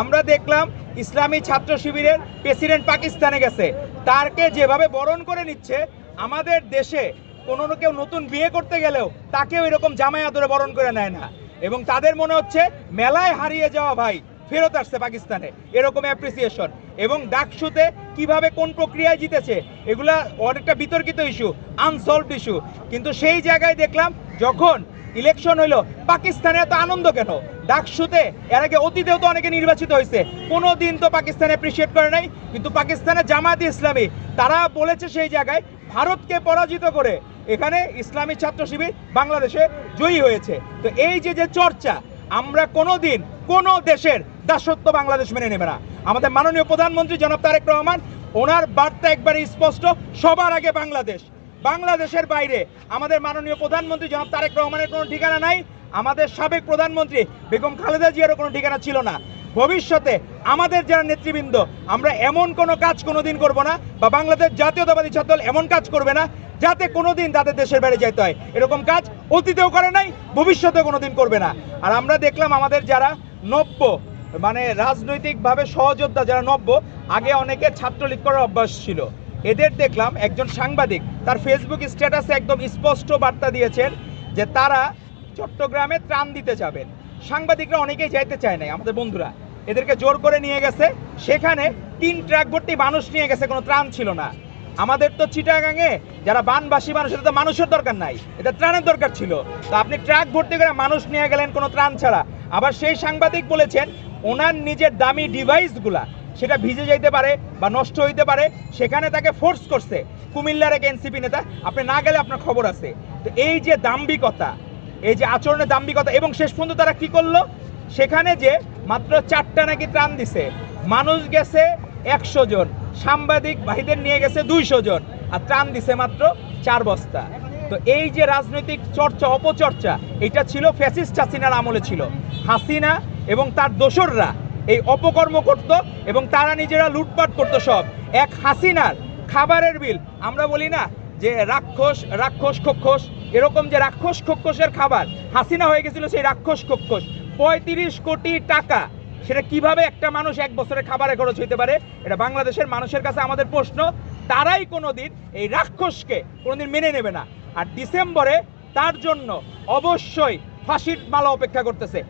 আমরা দেখলাম ইসলামী ছাত্র শিবিরের প্রেসিডেন্ট পাকিস্তানে গেছে, তারকে যেভাবে বরণ করে নিচ্ছে, আমাদের দেশে কোনো কেউ নতুন বিয়ে করতে গেলেও তাকেও এরকম জামাই আদরে বরণ করে নেয় না, এবং তাদের মনে হচ্ছে মেলায় হারিয়ে যাওয়া ভাই ফেরত আসছে পাকিস্তানে, এরকম অ্যাপ্রিসিয়েশন। এবং ডাকসুতে কিভাবে কোন প্রক্রিয়ায় জিতেছে এগুলা অনেকটা বিতর্কিত ইস্যু, আনসলভড ইস্যু। কিন্তু সেই জায়গায় দেখলাম যখন ইলেকশন হইলো, পাকিস্তানে এত আনন্দ কেন? ডাকসুতে এর আগে অতীতেও তো অনেকে নির্বাচিত হয়েছে, কোনো দিন তো পাকিস্তান অ্যাপ্রিসিয়েট করে নাই। কিন্তু পাকিস্তানের জামায়াতে ইসলামী তারা বলেছে সেই জায়গায় ভারতকে পরাজিত করে এখানে ইসলামী ছাত্র শিবির বাংলাদেশে জয়ী হয়েছে। তো এই যে যে চর্চা, আমরা কোনোদিন কোনো দেশের দাসত্ব বাংলাদেশ মেনে নেবে না। আমাদের মাননীয় প্রধানমন্ত্রী জনাব তারেক রহমান, ওনার বার্তা একবারে স্পষ্ট, সবার আগে বাংলাদেশ। বাংলাদেশের বাইরে আমাদের মাননীয় প্রধানমন্ত্রী জনাব তারেক রহমানের কোনো ঠিকানা নাই, আমাদের সাবেক প্রধানমন্ত্রী বেগম খালেদা জিয়ারও কোনো ঠিকানা ছিল না। ভবিষ্যতে আমাদের যারা নেতৃবৃন্দ, আমরা এমন কোনো কাজ কোনোদিন করব না, বা বাংলাদেশ জাতীয়তাবাদী ছাত্রদল এমন কাজ করবে না যাতে কোনোদিন তাদের দেশের বাইরে যেতে হয়। এরকম কাজ অতীতেও করে নাই, ভবিষ্যতে কোনোদিন করবে না। আর আমরা দেখলাম আমাদের যারা নব্য, মানে রাজনৈতিকভাবে সহযোদ্ধা যারা নব্য, আগে অনেকে ছাত্রলীগ করার অভ্যাস ছিল, এদের দেখলাম একজন সাংবাদিক তার ফেসবুক স্ট্যাটাসে একদম স্পষ্ট বার্তা দিয়েছেন যে তারা চট্টগ্রামে ত্রাণ দিতে যাবেন। সাংবাদিকরা অনেকেই যাইতে চায় নাই, আমাদের বন্ধুরা এদেরকে জোর করে নিয়ে গেছে, সেখানে 3 ট্রাক ভর্তি মানুষ নিয়ে গেছে, কোনো ত্রাণ ছিল না। আমাদের তো চিটাগাঙে যারা বানবাসী মানুষ, এটা তো মানুষের দরকার নাই, এটা ত্রাণের দরকার ছিল। তো আপনি ট্রাক ভর্তি করে মানুষ নিয়ে গেলেন কোনো ত্রাণ ছাড়া। আবার সেই সাংবাদিক বলেছেন ওনার নিজের দামি ডিভাইসগুলা সেটা ভিজে যাইতে পারে বা নষ্ট হইতে পারে, সেখানে তাকে ফোর্স করছে কুমিল্লার এক এনসিপি নেতা, আপনি না গেলে আপনার খবর আছে। তো এই যে দাম্ভিকতা, এই যে আচরণের দাম্ভিকতা, এবং শেষ পর্যন্ত তারা কি করলো, সেখানে যে মাত্র 4টা নাকি ত্রাণ দিছে, মানুষ গেছে 100 জন, সাংবাদিক ভাইদের নিয়ে গেছে 200 জন, আর ত্রাণ দিছে মাত্র 4 বস্তা। তো এই যে রাজনৈতিক চর্চা, অপচর্চা, এটা ছিল ফ্যাসিস্ট হাসিনার আমলে ছিল। হাসিনা এবং তার দোসররা এই অপকর্ম করত এবং তারা নিজেরা লুটপাট করতো সব। এক হাসিনার খাবারের বিল, আমরা বলি না যে রাক্ষস রাক্ষস খক্ষস, এরকম যে রাক্ষস খক্ষসের খাবার, হাসিনা হয়ে গেছিল সেই রাক্ষস খক্ষস। 35 কোটি টাকা, সেটা কিভাবে একটা মানুষ এক বছরে খাবারে খরচ হইতে পারে? এটা বাংলাদেশের মানুষের কাছে আমাদের প্রশ্ন। তারাই কোনোদিন এই রাক্ষসকে কোনোদিন মেনে নেবে না। আর ডিসেম্বরে তার জন্য অবশ্যই ফাঁসির মালা অপেক্ষা করতেছে।